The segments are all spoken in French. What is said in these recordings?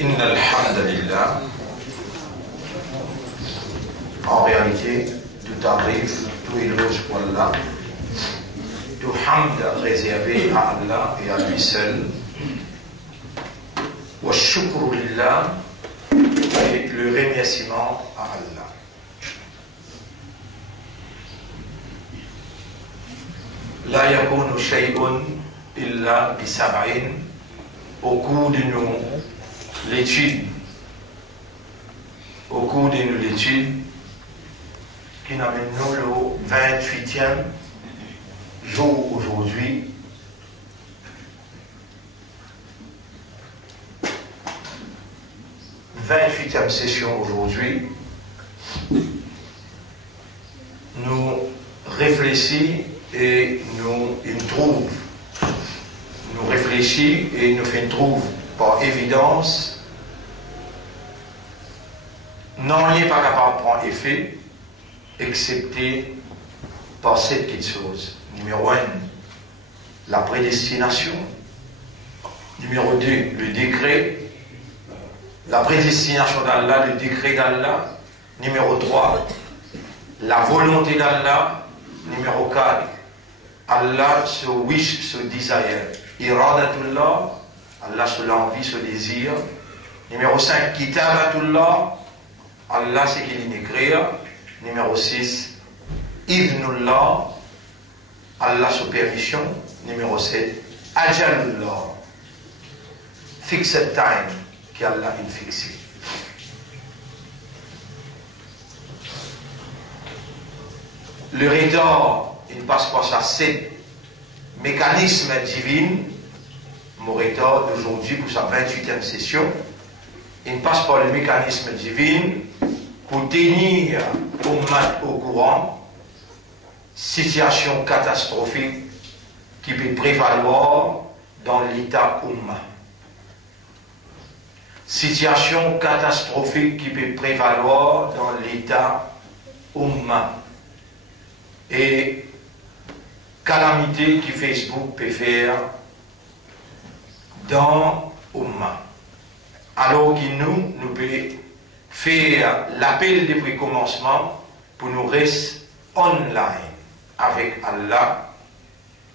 Inna alhamdulillah. En réalité, tout arrive, tout éloge pour Allah, tout hamd réservé à Allah et à lui seul. Wa shukru lillah, et le remerciement à Allah. La yakunu shay'un illa bi sab'in. Au cours de l'étude, qui nous amène le 28e jour aujourd'hui, « 28e session aujourd'hui, nous réfléchissons et nous trouvons. Nous réfléchissons et nous trouvons par évidence, non, il n'est pas capable de prendre effet, excepté par cette petite chose. Numéro 1, la prédestination. Numéro 2, le décret. La prédestination d'Allah, le décret d'Allah. Numéro 3, la volonté d'Allah. Numéro 4, Allah se wish, se desire. Iradatullah, Allah se l'envie, se désir. Numéro 5, Kitabatullah, Allah c'est qu'il écrire. Numéro 6, Idnullah, Allah sous permission. Numéro 7, Ajalullah, fixed time qu'Allah a fixé. Le retard, il passe par ça, c'est mécanisme divin, mon retard d'aujourd'hui pour sa 28e session, il passe par le mécanisme divin pour tenir au courant situation catastrophique qui peut prévaloir dans l'état Ummah. Situation catastrophique qui peut prévaloir dans l'état Ummah. Et calamité que Facebook peut faire dans Ummah. Alors que nous pouvons faire l'appel de pré-commencement pour nous rester online avec Allah,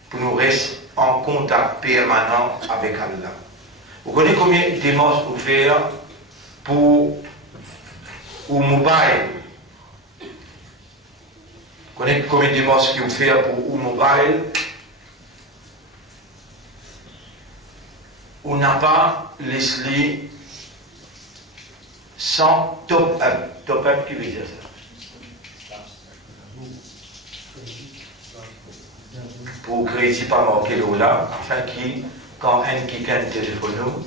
pour nous rester en contact permanent avec Allah. Vous connaissez combien de démarches vous faire pour au mobile? Vous connaissez combien de démarches qu'il faut faire pour au mobile? On n'a pas laissé sans top-up. Top-up, qui veut dire ça? Pour crédit pas marqué là, afin que quand un qui gagne téléphone,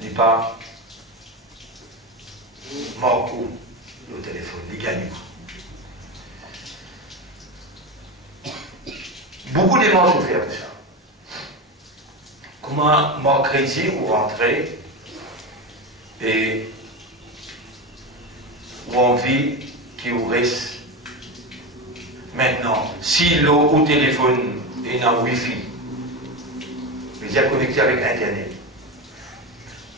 n'est pas marqué le téléphone, il gagne. Beaucoup de gens souffrent de ça. Comment mon crédit ou rentrer et ou envie qui vous reste maintenant. Si l'eau au téléphone est en Wi-Fi, vous êtes connecté avec Internet.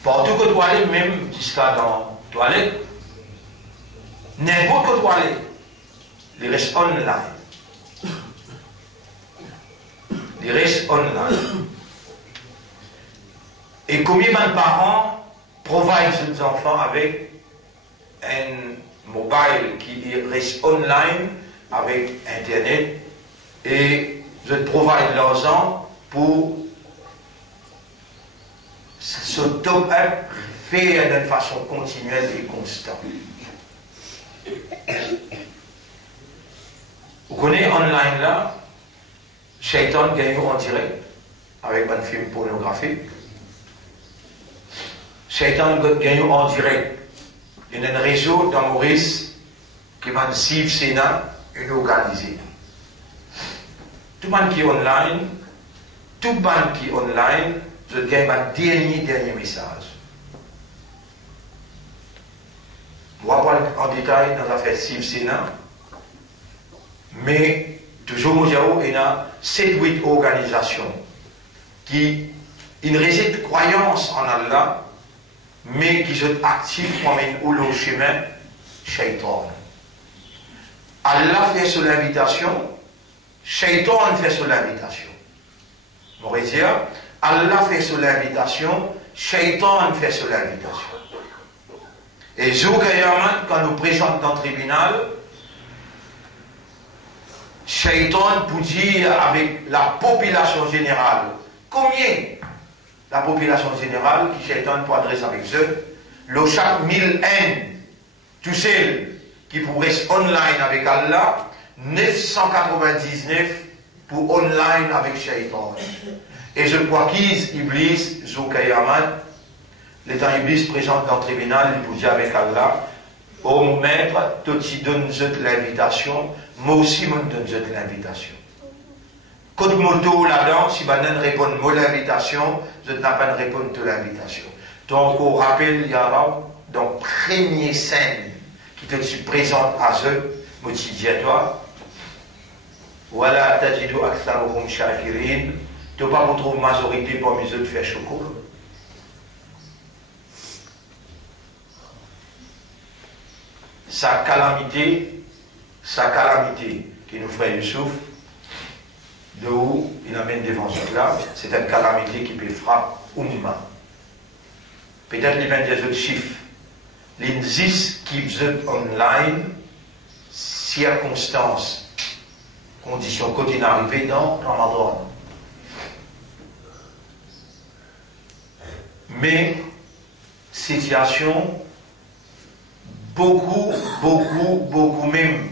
Partout que tu aller, même jusqu'à dans la toilette, n'importe où toilette, il reste online. Il reste online. Et combien de parents provident leurs enfants avec un mobile qui reste online avec Internet et je provide l'argent pour ce top-up faire d'une façon continuelle et constante. Vous connaissez online là, Shaitan gagne en direct avec un film pornographique. Shaitan gagne en direct. Il y a un réseau dans Maurice qui va suivre Sénat et organiser. Tout le monde qui est online, je gagne un dernier message. On va voir en détail dans l'affaire Steve Sénat, mais toujours il y a 7-8 organisations qui ont une réelle croyance en Allah mais qui sont actifs comme une le chemin, Shaitan. Allah fait sur l'invitation, Shaitan fait sur l'invitation. On va dire, Allah fait sur l'invitation, Shaitan fait sur l'invitation. Et Zoukayaman, quand nous présente dans le tribunal, Shaitan pour dire avec la population générale, combien la population générale qui Shaitan pour adresser avec eux, le chaque 1000 haines, tous ceux qui pourraient être online avec Allah, 999 pour online avec Shaitan. Et je crois qu'Iblis, Zoukayaman, l'état Iblis présente dans le tribunal, il vous dit avec Allah, oh mon maître, toi tu donnes l'invitation, moi aussi je donne l'invitation. Quand moto là-dedans, si je réponds à l'invitation, je n'ai pas de répondre à l'invitation. Donc on rappelle, il y a dans la première scène qui te présente à eux, moi tu dis à toi, voilà, tajidu aktharuhum shakirin, tu n'as pas pour trouver majorité parmi eux de faire chocolat. Sa calamité qui nous ferait Youssouf, de où il amène devant ce là, c'est une calamité qui peut frapper Oumma. Peut-être les 22 autres chiffres. Les 10 qui sont online, circonstances, conditions quotidiennes arrivées dans Ramadan. Mais, situation beaucoup même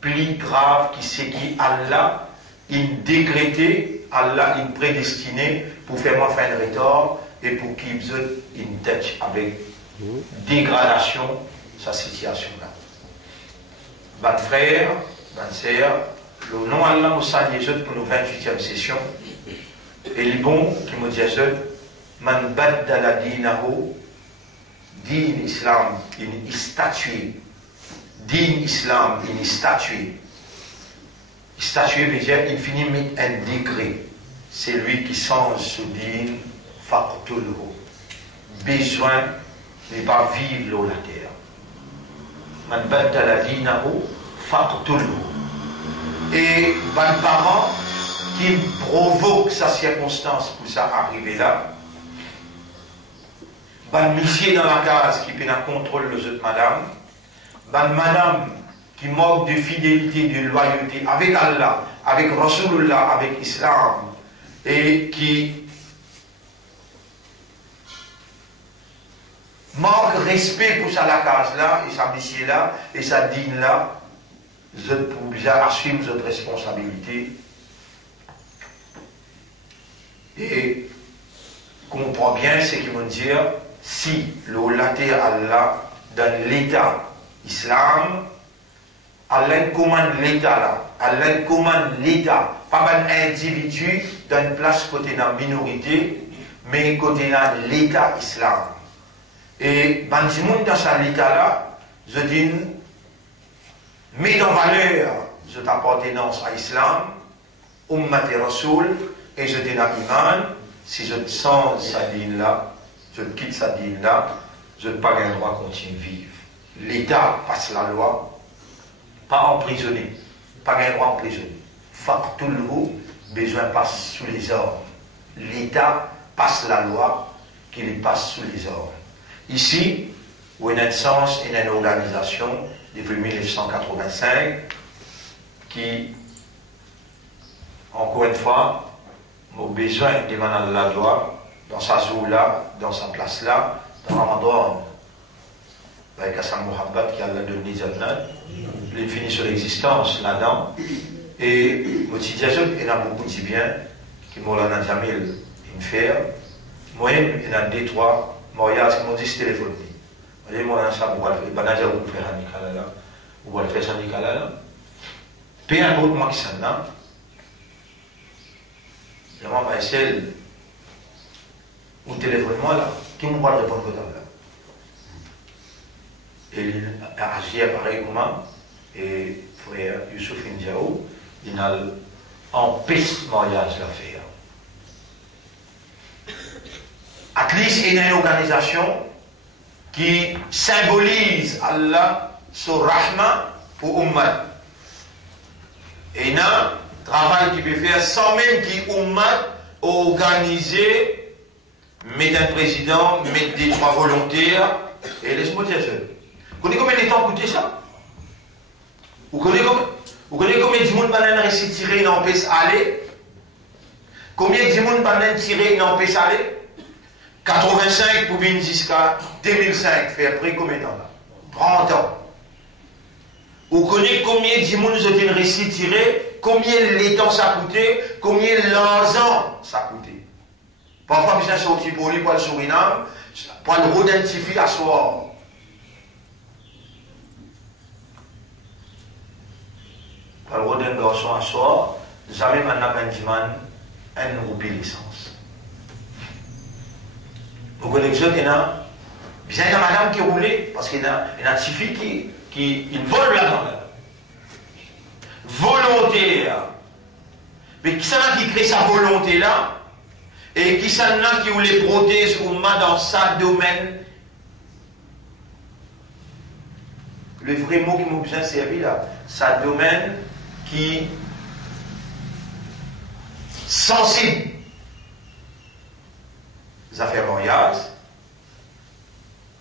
plus grave qui c'est qui Allah il décrété, Allah il prédestiné pour faire moi faire un retard et pour qu'il ait une tête avec dégradation sa situation là. Ban frère, ban sœur, le nom Allah nous salue pour nos 28e session et les bons qui me disent man baddala dinahu din islam in statué. Din islam in statué. Statué veut dire il finit avec un décret. C'est lui qui change ce din faqtulhu. Besoin n'est pas vivre la terre. Man baddala dinahu faqtulhu. Et ban parent qui provoque sa circonstance pour ça arriver là. Ban monsieur dans la case qui peut contrôler les autres madame, ban madame qui manque de fidélité, de loyauté avec Allah, avec Rasulullah, avec Islam, et qui manque respect pour sa la case là, et sa monsieur là, et sa dîne là, vous êtes pour bien assumer votre responsabilité. Et comprend bien ce qu'ils vont dire. Si le laté Allah dans l'état islam, Allah commande l'état là, Allah commande l'état, pas un individu dans une place côté de la minorité, mais côté de l'état islam. Et dans ce monde dans cet état là, je dis, mets en valeur cette appartenance à l'islam, ummat et rasoul, et je dis dans l'iman, si je sens sa dîne là, je quitte sa dîne là, je n'ai pas un droit à continuer à vivre. L'État passe la loi, pas emprisonné, pas un droit emprisonné. Faqtulhu, besoin passe sous les ordres. L'État passe la loi, qu'il passe sous les ordres. Ici, où il y a un sens et une organisation depuis 1985 qui, encore une fois, a besoin de demander la loi dans sa zone là, dans sa place là, dans Ramadan, avec Hassan Mohabbat qui a donné Zalnan, il finit sur l'existence là-dedans, et Motidiajon, il y a beaucoup de bien, qui Moulana Jamil, une fait, moi, il y a deux, trois, Moria, qui m'ont dit ce téléphone. Je dis, moi, ça, vous allez faire, Banaja, vous faire un Nikalala, vous allez faire un Nikalala. Peu importe moi qui s'en a, je vais essayer ou téléphone-moi là, qui m'ont pas répondre que là. Et il a agi pareillement, et frère Youssouf Ndiaou, il a empêché ce mariage à faire. At least, il y a une organisation qui symbolise Allah sur Rahma pour Ummat. Et un travail qui peut faire sans même qui Ummat organiser, mettre un président, mettre des trois volontaires, et laisse-moi dire ça. Vous connaissez combien de temps coûté ça? Vous connaissez combien de monde va réussir tirer dans le aller? Combien de monde va tirer dans le aller? 85 pour venir jusqu'à 2005, fait après combien de temps là? 30 ans. Vous connaissez combien de monde nous ont réussi tirer? Combien les temps ça a coûté? Combien l'argent ça a coûté? Parfois, je suis sorti pour lui, pour le Suriname, pour le redentifier à soi. Pour le redentifier garçon à soi, jamais maintenant un roupie licence. Vous connaissez il y a une madame qui roulait, parce qu'il y a une petite fille qui vole là-dedans. Volontaire. Mais qui c'est là qui crée sa volonté là? Et qui c'est là qui voulait protéger dans sa domaine? Le vrai mot qui m'a besoin servi là, sa domaine qui sensible. Les affaires mariage,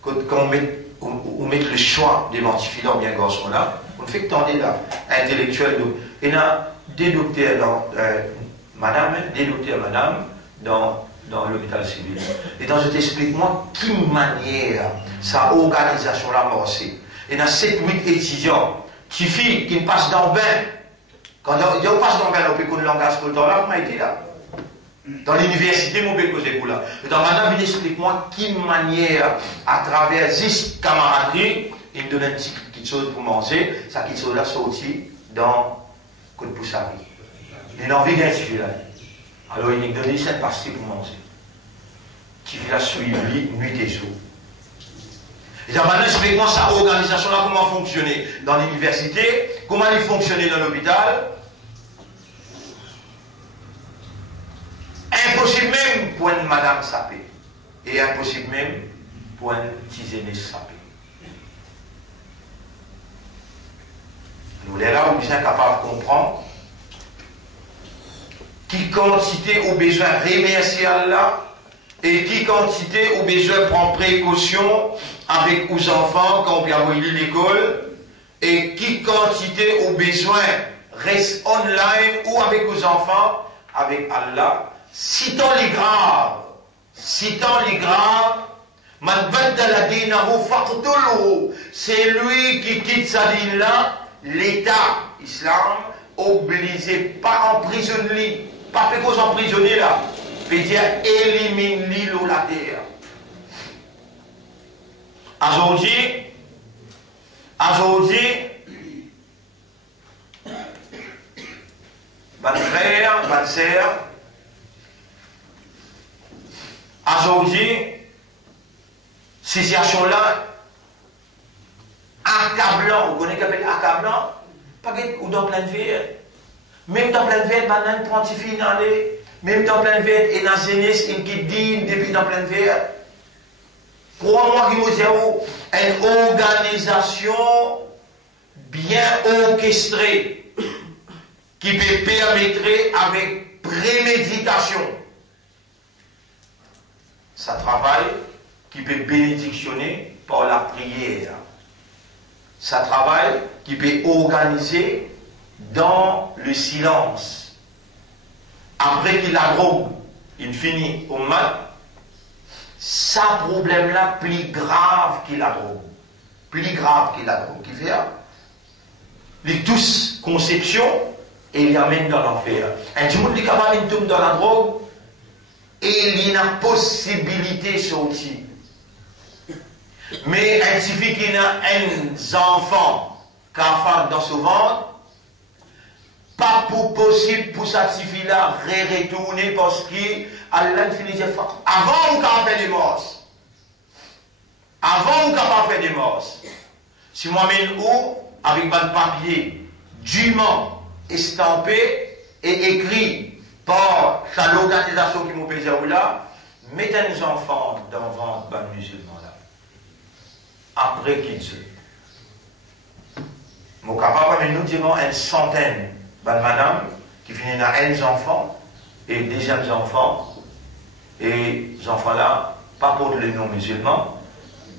quand on met le choix des mortifilants bien garçons là, on fait que tendre là, intellectuel. Il y a des docteurs dans l'hôpital civil. Et donc je t'explique moi qui manière sa organisation là marché. Il y a 7-8 étudiants qui filles qui passent dans le bain. Quand on passe dans le bain, on peut qu'on langage tout le temps là, comment il là? Dans l'université, mon béco, c'est là. Et donc, madame, explique-moi qui manière, à travers 10 camaraderies, il me donne une petite chose pour manger, ça petite chose là sorti dans Côte Poussari. Il a envie d'un suivi là. Alors, il me donne cette partie pour manger. Qui fait la suivi nuit et jour. Et donc, maintenant, explique-moi sa organisation là, comment fonctionner dans l'université, comment il fonctionnait dans l'hôpital. Impossible même pour une madame sapée. Et impossible même pour un petit aîné sapé. Nous, là, on est capable de comprendre qui quantité au besoin remercier Allah et qui quantité au besoin prendre précaution avec aux enfants quand on vient envoyer l'école et qui quantité au besoin reste online ou avec aux enfants avec Allah. Citant les graves, c'est lui qui quitte sa dîne là, l'État islam, obligé, pas emprisonner, pas fait qu'on emprisonner là, veut dire élimine l'île ou la terre. Aujourd'hui, mon frère, ma sœur, aujourd'hui, ces situations-là, accablant, vous connaissez qu'appelle accablant, pas ou dans plein de vie. Même dans plein de vie, banane pontifie dans les, même dans plein de vie, et dans la jeunesse, il qui dit depuis dans plein de vie. Pour moi, qui me dit, une organisation bien orchestrée, qui peut permettre avec préméditation. Ça travaille qui peut bénédictionner par la prière. Ça travaille qui peut organiser dans le silence. Après qu'il a drogue, il finit au mat. Ça problème là plus grave qu'il a drogue. Plus grave qu'il a drogue. Qui fait les tous conception et il amène dans l'enfer. Un du monde qui est capable de tomber dans la drogue. Et il y a une possibilité de sortir. Mais il suffit qu'il y ait un enfant qui a dans son ventre, pas pour possible pour cette fille-là retourner parce qu'Allah finit de faire. Avant ou quand on fait des morts. Avant ou quand on fait des morts. Si moi mène où, avec mon papier, dûment estampé et écrit par l'organisation qui m'a payé là, mettez nos enfants dans le ventre de musulmans là. après qu'ils mon capable, mais nous dirons une centaine de madame qui finissent à 11 enfants et deuxième enfants, et les enfants là, pas pour les non-musulmans,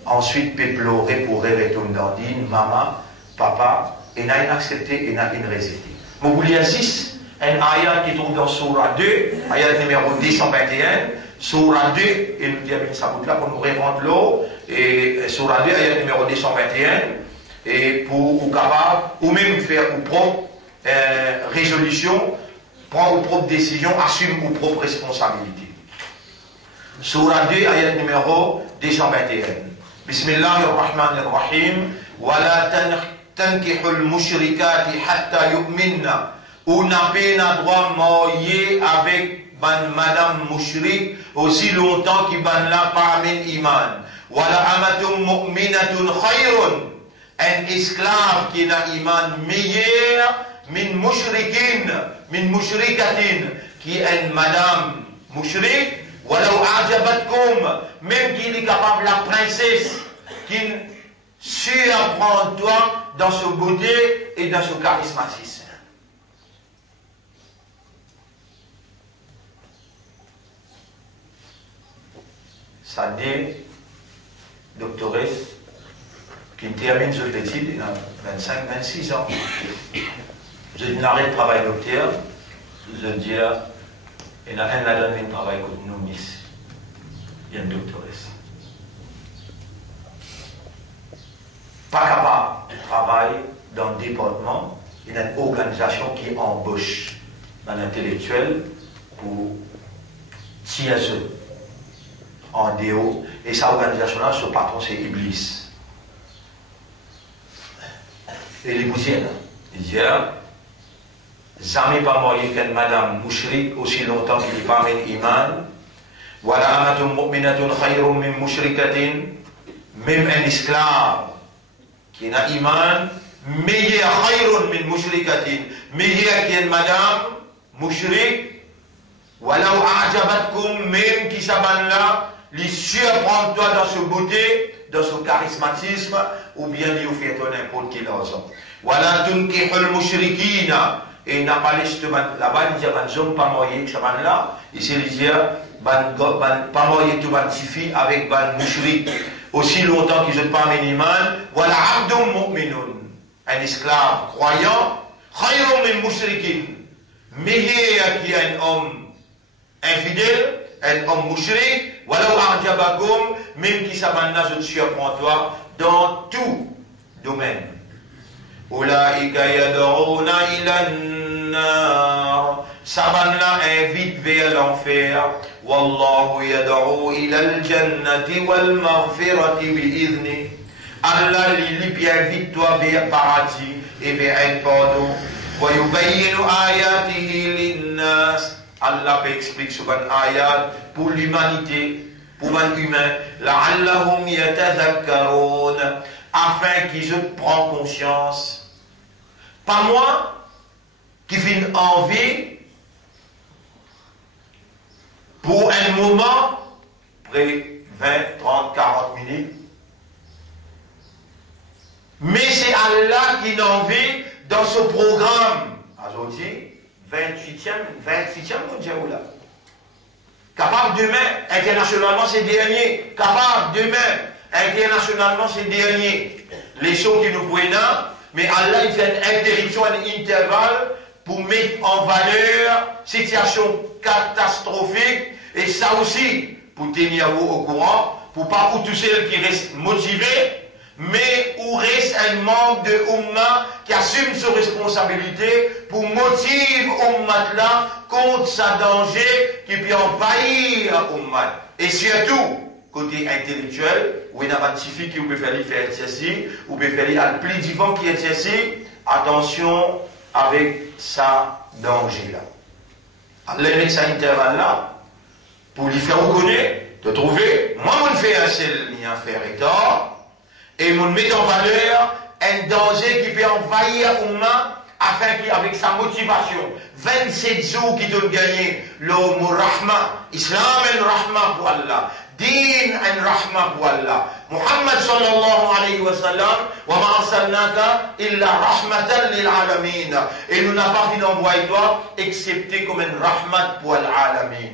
ensuite peut pleurer pour retourner dans maman, papa, et n'a rien accepté et n'a rien récité. Mon boulier 6, un ayat qui trouve dans Surah 2, ayat numéro 221, Surah 2, et nous disons ça là pour nous répondre l'eau, et Surah 2, ayat numéro 221, et pour ou capable, ou même faire ou propre résolution, prendre ou propre décision, assume ou propre responsabilité. Surah 2, ayat numéro 221. Bismillahirrahmanirrahim. Wala tankihul mushrikati hatta yu'minna. Ou n'a pas droit marier avec ban madame mushrik aussi longtemps qu'il ban la pas min iman. Wala amatum mu'minatun khayrun. Un esclave qui n'a iman meilleur min mushrikatin qui est une madame mushrik. Walau ajabatkum, même qu'il est capable la princesse qui surprend toi dans sa beauté et dans son charismatisme. Ça dit, doctoresse, qui termine ses études, il a 25-26 ans. Je n'arrête de travail docteur, je dis, il a un là-dedans qui travaille comme nous, Miss. Il y a une doctoresse. Pas capable de travailler dans le département, il y a une organisation qui embauche dans l'intellectuel pour tirer en déo. Et cette organisation-là, son patron, c'est Iblis. Et les boutières, il dit, jamais pas moyen qu'une madame mushrik aussi longtemps qu'il n'est pas min iman. Wala amatum mu'minatun khayrun min mushrikatin. Même un esclave qui n'a iman, meilleur khayrun min mushrikatin. Meilleur qu'une madame mushrik. Wala a'jabatkum, même qui s'abonne là, lui surprend toi dans sa beauté, dans son charismatisme, ou bien lui fait n'importe quelle raison. Wala tunkihul mushrikina. Et il n'a pas là-bas, il dit que les pas mariés, que ça là, ici il dit pas mariés tout suffit avec ban mushrik. Aussi longtemps qu'ils n'ont pas minimal, voilà abdum mu'minun, un esclave croyant, khayrun min mushrikin, meilleur qui est un homme infidèle, un homme mushrik, voilà arjabakum, même qui s'abandonne, je surprends toi, dans tout domaine. Ulaika yad'una ila an-nar. Sabanla invite vers l'enfer. Wallahu yad'u ila al-jannati wal maghfirati bi'idhni. Allah lui invite toi vers le paradis et vers un pardon. Wa yubayyinu ayatihi lin-nas. Allah explique ce ban ayat pour l'humanité, pour l'humain. La'allahum yatadhakkarun. Afin qu'ils prennent conscience. Pas moi qui fin envie pour un moment, près 20, 30, 40 minutes. Mais c'est Allah qui a envie dans ce programme. Aujourd'hui, 28e mondial là. Capable demain, internationalement c'est dernier. Capable demain, internationalement c'est dernier. Les choses qui nous prennent, mais Allah il fait une interruption, un intervalle pour mettre en valeur situation catastrophique et ça aussi pour tenir vous au courant, pour pas vous toucher ceux qui restent motivés, mais où reste un membre de Ummah qui assume ses responsabilités pour motiver Ummah là contre sa danger qui peut envahir Ummah. Et surtout, côté intellectuel, où il y a un scientifique qui peut faire ceci, ou peut faire le plus divin qui est ceci, attention avec sa danger là. Allah met ça intervalle-là pour lui faire reconnaître, de trouver, moi, je fais un seul lien faire et tort, et je mets en valeur un danger qui peut envahir Ummah afin qu'avec sa motivation, 27 jours qui doivent gagner le mot rahma, islam et rahma pour Allah, din et rahma pour Allah, Muhammad sallallahu alayhi wa sallam, wa ma arsalnaka illa rahmatan lil alamin. Et nous n'avons pas d'envoyer toi, excepté comme une rahmat pour l'alamin.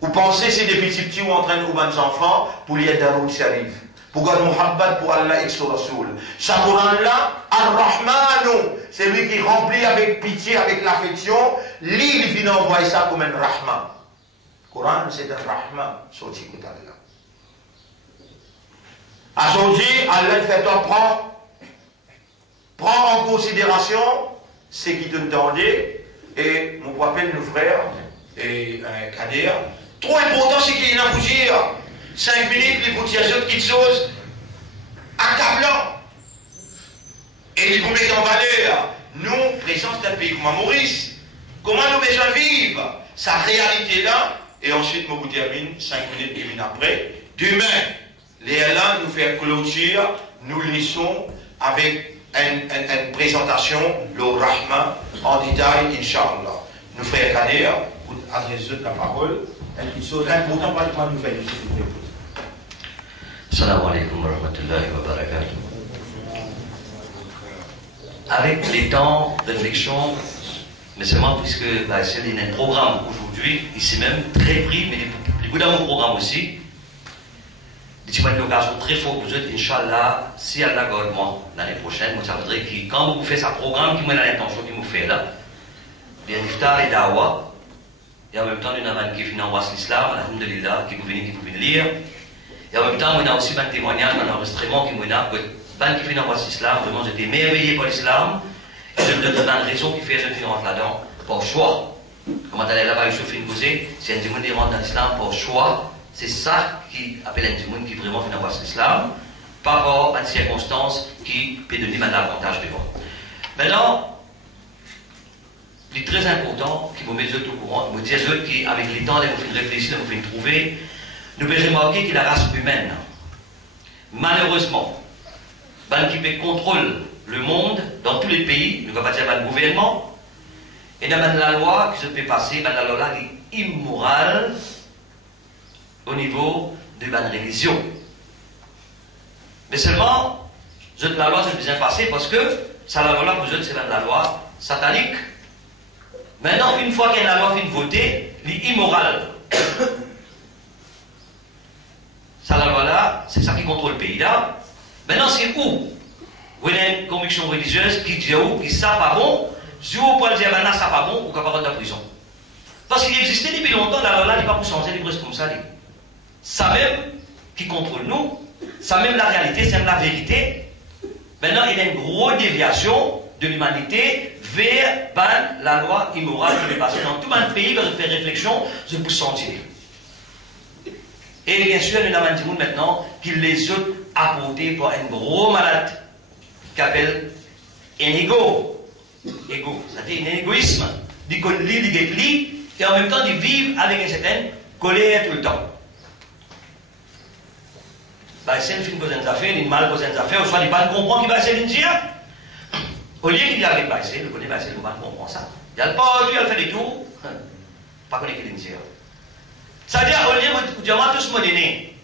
Vous pensez c'est des petits petits ou entraînent ou des enfants pour les Darul Sharif. Pour garder Muhammad pour Allah et son Rasoul. Ce Coran-là, Ar-Rahmanu, c'est lui qui remplit avec pitié, avec l'affection. Lui, il vient envoyer ça comme un Rahman. Coran, c'est un Rahman, sorti de Allah. Aujourd'hui, Allah fait toi prends en considération ce qui te demandait. Et mon rappelle nos frères et Kader. Trop important, c'est qu'il y a à vous dire 5 minutes, les vous dire quelque chose accablant. Et ils vous mettent en valeur. Nous, présence d'un pays comme Maurice, comment nous besoin vivre sa réalité-là. Et ensuite, je vous termine 5 minutes et une après. Demain, les Allah nous fait clôture, nous laissons avec une présentation, le Rahman, en détail, Inch'Allah. Nous frères Kader, vous adressez la parole. Une chose importante, pas de nouvelles. Assalamu alaikum wa rahmatullahi wa barakatuh. Avec les temps de réflexion, mais seulement puisque c'est un programme aujourd'hui, ici même, très pris, mais les beaucoup dans mon programme aussi. C'est une occasion très forte pour vous, Inch'Allah, si Allah garde moi l'année prochaine, moi ça voudrait que quand vous faites ce programme, qui m'a l'intention qui me fait là, bien iftar et dawa, et en même temps, nous avons qui finance l'islam, alhamdulillah, qui vous venez lire. Et en même temps, on a aussi un témoignage, un enregistrement qui m'a dit qui finance l'islam, vraiment j'étais merveillé par l'islam, et je me donne une raison qui fait que je finance là-dedans, par choix. Comment aller là-bas, je fais une posée, c'est un témoignage qui rentre dans l'islam par choix. C'est ça qui appelle un témoin qui vraiment finance l'islam, par rapport à des circonstances qui peut donner un avantage devant. Maintenant, il est très important qui vous met au courant, vous dire qui, avec les temps, vous faites réfléchir, vous faites trouver, nous pouvons remarquer que la race humaine, malheureusement, qui contrôle le monde dans tous les pays, nous ne pouvons pas dire le gouvernement, et dans la loi qui se fait passer, la loi est immorale au niveau de la religion. Mais seulement, la loi se fait passer parce que ça, la loi pour eux, c'est la loi satanique. Maintenant, une fois qu'il y a la loi fin votée, l'immoral. Ça, la loi là, c'est ça qui contrôle le pays là. Maintenant, c'est où? Vous avez une conviction religieuse qui dit où, qui ça pas bon, si vous pouvez dire maintenant ça pas bon, ou capable de la prison. Parce qu'il existait depuis longtemps, la loi là n'est pas pour changer les brèches comme ça. Ça même qui contrôle nous, ça même la réalité, c'est même la vérité. Maintenant, il y a une grosse déviation de l'humanité vers la loi immorale qui est passée dans tout le pays, vers faire réflexion, je vous sentir. Et bien sûr, nous avons dit maintenant qu'il les autres apportés par un gros malade qui appelle un ego. Ego, c'est-à-dire un égoïsme. Il lit, et en même temps, il vit avec une certaine colère tout le temps. C'est une fille qui pose des affaires, une mal pose des affaires, ou soit il ne comprend qu'il va essayer de dire. Au lieu qu'il y a les baissés, le connaît baissé, le mal comprend ça. Il y a le pas, il fait des tours, pas connaît qu'il dire. C'est-à-dire, au lieu de dire, moi, tous mon aîné,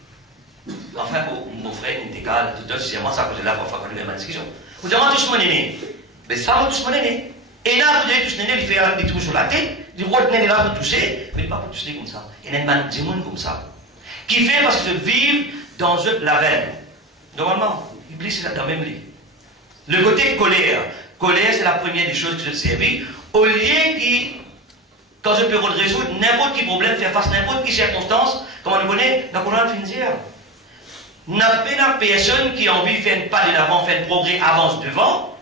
enfin, mon frère, il est égal, tout d'autres, c'est moi, ça, que je l'ai parfois connu dans ma discussion. Vous dites, moi, tous mon aîné. Mais ça, moi, tous mon aîné. Et là, vous dites, tous mon aîné, il fait des trous sur la tête, il dit, l'autre aîné là pour toucher, mais il ne pas pour toucher comme ça. Il y a un démon comme ça. Qui fait parce que vivent dans la veine. Normalement, Iblis, c'est dans le même lit. Le côté colère. Colère, c'est la première des choses que je servis. Au lieu qui, quand je peux résoudre n'importe quel problème, faire face à n'importe quelle circonstance, comme on le connaît, dans le Coran, il finit dire. N'a pas personne qui a envie de faire un pas de l'avant, faire un progrès, avance devant,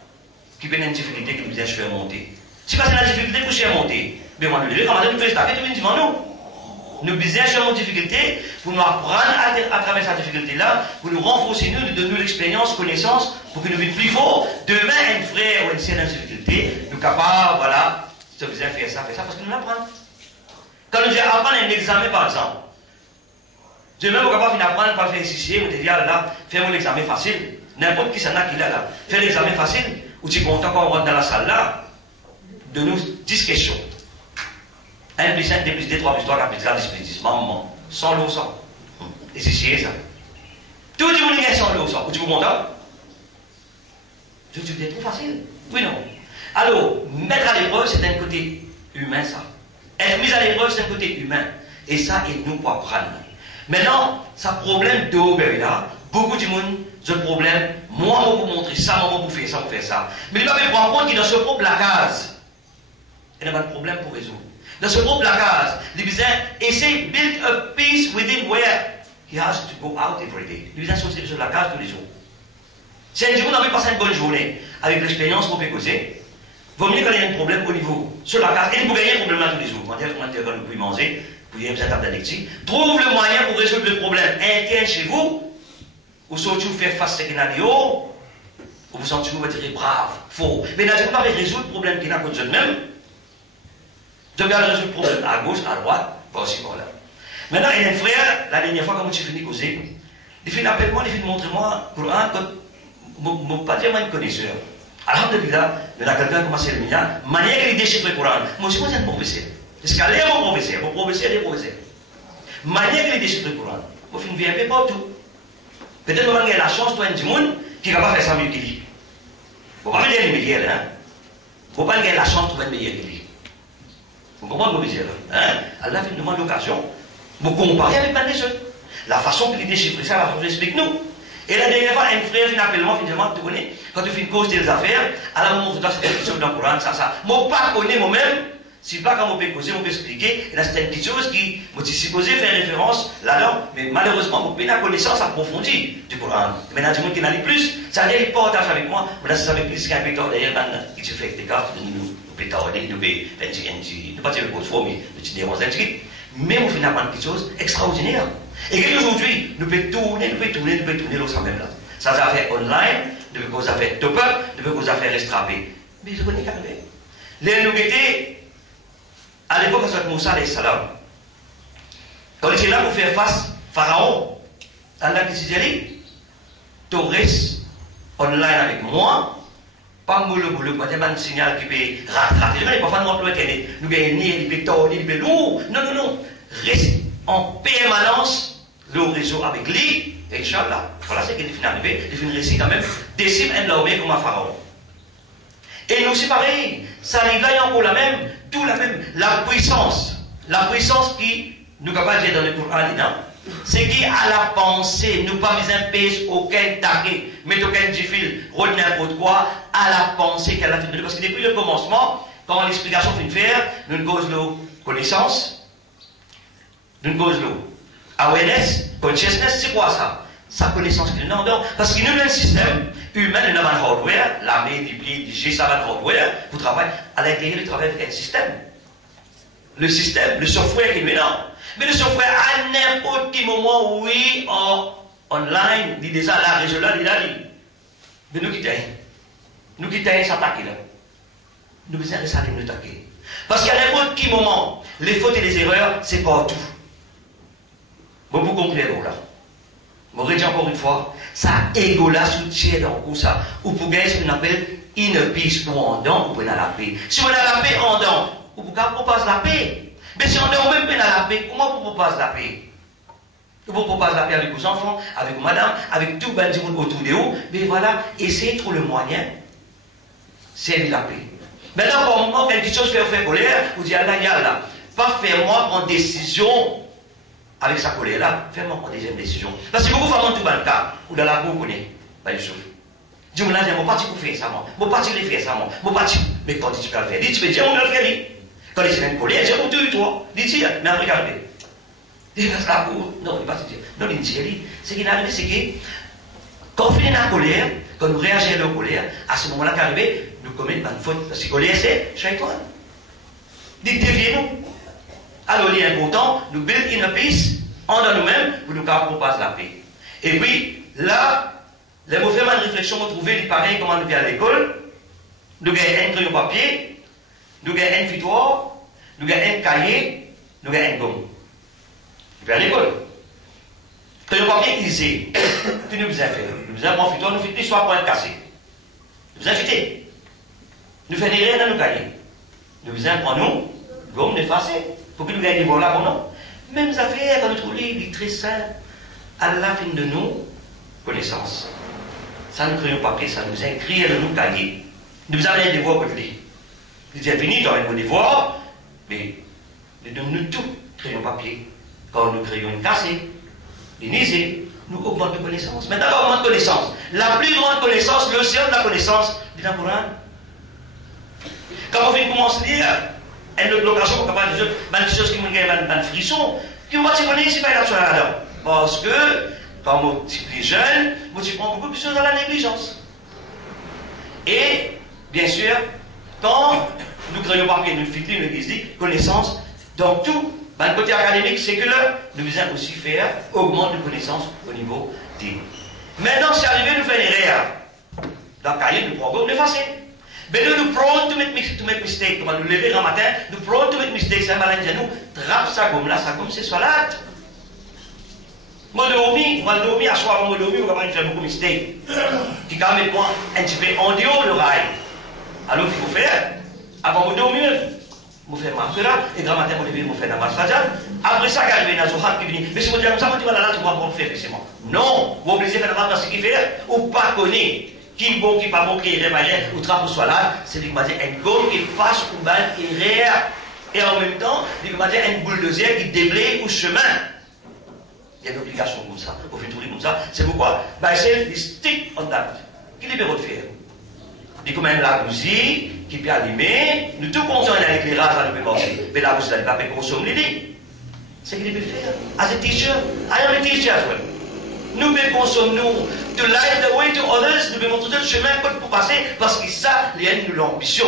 qui peut une difficulté qui nous dit je vais monter. Si pas c'est la difficulté pour je monter, mais moi, le quand on fait ça, tu viens devant nous. Nous besoin de difficulté pour nous apprendre à travers cette difficulté-là, pour nous renforcer, nous donner l'expérience, connaissance, pour que nous vivions plus fort. Demain, un frère ou une sœur en difficulté, nous sommes capables, voilà, de faire ça, parce que nous l'apprenons. Quand nous apprenons un examen, par exemple, demain, nous sommes capables d'apprendre par faire ici, vous dire, là, fais-moi l'examen facile. N'importe qui s'en a qui est là. Fais l'examen facile, ou tu es content quand on rentre dans la salle là, de nous 10 questions. 1 plus 1, 2 plus 2, 3 plus 3, 4 plus 4, 10 plus 10. Maman, sans l'eau, sans. Et c'est chier ça. Tout le monde est sans l'eau, ça. Tu vous content? Je dis, c'est trop facile. Oui, non. Alors, mettre à l'épreuve, c'est un côté humain, ça. Être mis à l'épreuve, c'est un côté humain. Et ça, il nous pas prendre. Maintenant, ça problème de là, beaucoup de monde, ce problème, moi, je vais vous montrer ça, moi, je vais vous faire ça, vous faire ça. Mais il va me prendre compte qu'il dans ce propre la case, il n'y a pas de problème pour résoudre. Dans ce propre la case, il dit, essaye build a peace within where he has to go out every day. Il dit, sortir sur la case tous les jours. Si un jour, on avait passé une bonne journée, avec l'expérience qu'on peut causer, vaut mieux quand il y a un problème au niveau, sur la case, et vous gagnez un problème là tous les jours. Quand vous pouvez manger, vous pouvez faire table d'électricité, trouve le moyen pour résoudre le problème interne chez vous, ou surtout faire face à ce qu'il y a dehors, ou vous sentez vous être brave, faux. Mais là, je ne peux pas résoudre le problème qu'il y a contre eux-mêmes. Je vais résoudre le problème à gauche, à droite, pas aussi par là. Maintenant, il y a un frère, la dernière fois, quand je suis fini causer, il fait un appel moi, il fait montrer moi, Coran, comme pas dire moi une connaisseur. Alhamdulillah, il y a quelqu'un qui a commencé le mien, manière qu'il déchiffre le Coran. Moi aussi, moi, j'ai un professeur. Est-ce qu'elle est mon professeur est professeur. Manière qu'il déchiffre le Coran. Moi, je fais un peu partout. Peut-être que vous avez la chance, toi, un monde qui est capable de faire 100 000 qu'il dit. Vous ne pouvez pas me dire les meilleurs, hein. Vous ne pouvez pas avoir la chance de trouver un meilleur qu'il dit. Vous comprenez ce que je veux dire, hein? Allah fait une demande d'occasion. Vous comparez avec pas des autres. La façon qu'il déchiffre ça, la façon qu'il explique nous. Et la dernière fois, un frère vient appeler moi, finalement, tu connais, quand tu fais une cause des affaires, à la moment où tu as cette question dans le Coran, ça. Moi, pas connais moi-même, si pas quand on peut causer, on peut expliquer, et là, c'est une petite chose qui, moi, si supposé faire référence là-dedans, mais malheureusement, on peut pas connaissance approfondie du Coran. Maintenant, du monde qui n'en a plus, ça vient, il partage avec moi, mais là, ça savait plus qu'un pétard d'ailleurs, qui se fait avec des cartes, nous pétard, nous pas tirer le code mais nous tirer des inscrits. Mais on fait apprendre quelque chose d'extraordinaire. Et aujourd'hui, nous pouvons tourner l'autre même là. Ça, ça fait online, nous pouvons faire top-up, nous pouvons faire restrapper. Mais je connais quand même. Les nous mettaient, à l'époque, avec Moussa alayhi salam, quand il était là pour faire face Pharaon, Allah qui disait, tu restes online avec moi, pas le boulot, pas un signal qui peut rattraper. Je ne pas faire de l'emploi Internet. Nous gagnons ni les bétons, ni les lourds. Non. Reste en permanence le réseau avec lui. Inch'Allah. Voilà ce qui est arrivé. Il finit récit quand même. Décime un l'armée comme un pharaon. Et nous, c'est pareil. Ça arrive là, il y a encore la même. Tout la même. La puissance qui nous capable de dire dans le Coran, c'est qui à la pensée, nous pas mis un pèse aucun taquet, mais aucun diffil, rôle n'importe quoi, à la pensée qu'elle a fait. Parce que depuis le commencement, quand l'explication fait faire, nous ne cause l'eau connaissance, nous ne cause l'eau awareness, consciousness, c'est quoi ça? Sa connaissance qu'il n'a pas. Parce qu'il nous a un système humain, nous avons un hardware, l'armée, du G, ça va un hardware, vous travaillez, à l'intérieur, il travaille avec un système. Le système, le software qui est maintenant. Mais le software, à n'importe quel moment, oui, online, dit déjà la région là, il a dit. Mais nous quittons. Nous quittons s'attaquer là. Nous besoin de s'attaquer, nous attaquer. Parce qu'à n'importe quel moment, les fautes et les erreurs, c'est partout. Bon, vous comprenez là. Je redis encore une fois, ça égo là, soutien dans tout ça. Ou pour gagner ce qu'on appelle une piste ou en dents, vous prenez la paix. Si on a la paix en dents, vous pouvez pas la paix. Mais si on est même peine à la paix, comment vous proposez la paix? Vous proposez la paix avec vos enfants, avec vos madame, avec tout le monde autour de vous. Mais voilà, essayez de trouver le moyen, c'est la paix. Maintenant, pour moi, quelque chose faire colère, vous dites, Allah, yallah, pas faire moi prendre décision avec sa colère là, faire moi prendre deuxième décision. Parce que beaucoup de femmes tout dans le cas, ou dans la cour, vous connaissez, pas du tout. Dis-moi là, mon parti pour faire ça, mon parti pour faire ça, mon parti. Mais quand tu peux le faire, dis, tu peux dire, on va le faire, quand il s'est même colère, j'ai honte toi. Dis-y, mais regardez. Il passe la cour. Non, il passe dire. Non, il dit, ce qui est arrivé, c'est que quand on finit la colère, quand nous réagissons à la colère, à ce moment-là qui arrive, nous commettons une faute. Parce que colère, c'est shaitan. Dites, déviez-nous. Alors, il est important, nous build in a peace, en dans nous-mêmes, pour nous passe la paix. Et puis, là, les mauvais mal de réflexion, on trouvait, il pareil, comment nous vient à l'école, nous gagnons un crayon papier, nous avons un fitoire, nous avons un cahier, nous avons un gomme. Nous allons à l'école. Quand nous avons bien utilisé, que nous faisons faire. Nous avons un fitoire, nous faisons l'histoire pour être cassé. Nous faisons fitter. Nous faisons rien dans nos cahiers. Nous faisons prendre nous, gomme, effacer, pour que nous gagnions voilà pour nous. Même affaire, quand nous trouvons les très simple, Allah fin de nous, connaissance. Ça nous créons papier, ça nous écrit et nous cahier. Nous avons des devoirs pour lui. Nous avons fini dans un devoir, mais nous tous créons papier. Quand nous créons une cassée, une nisée, nous augmentons de connaissances. Maintenant, on augmente de connaissances. La plus grande connaissance, l'océan de la connaissance, dit dans le Coran. Quand on commence à lire, une autre location, on parle des choses qui me donnent un frisson, qui me disent que c'est pas là-dedans. Parce que, quand on est plus jeune, on prend beaucoup plus dans la négligence. Et, bien sûr, quand nous créons papier, nous filtrons, nous disons, connaissance, dans tout, le côté académique, séculaire, nous devons aussi faire augmenter de connaissances au niveau des. Maintenant, c'est arrivé, nous faisons une erreur. Dans le cahier, nous prenons l'effacer. Mais nous prenons to make mistakes. Quand nous levons le matin, nous prenons to make mistakes. C'est un malin de nous. Trappe ça comme là, ça comme c'est salade. Moi, dormi, à soir, moi, dormi, on va faire beaucoup de mistakes. Qui quand même un petit peu en dehors de rail. Alors, il faut faire. Avant de dormir, je fais ma soeur, et grand matin, je vais faire la masse. Après ça, quand je vais dans le Zohar qui vient, mais si je dis comme ça, tu vas là, tu vas pas faire, c'est moi. Non, vous obligez de faire la masse, ce qu'il fait, ou pas connaître. Qui est bon, qui n'est pas bon, qui est rémaillé, ou travail soit là, c'est lui qui m'a dit un gomme qui fasse une balle qui est réelle. Et en même temps, lui qui m'a dit un bulldozer qui déblaye au chemin. Il y a une obligation comme ça, au fait comme ça. C'est pourquoi, c'est le stick on that. Qui est libéré de faire? Il y a quand même la bougie qui peut allumer, nous tout comptons à l'éclairage, ça ne peut passer. Mais la bougie, elle ne peut pas consommer l'idée. C'est ce qu'il peut faire. As a teacher, I am a teacher as well. Nous devons consommer, to light the way to others, nous devons montrer le chemin pour passer, parce que ça, il y a une l'ambition.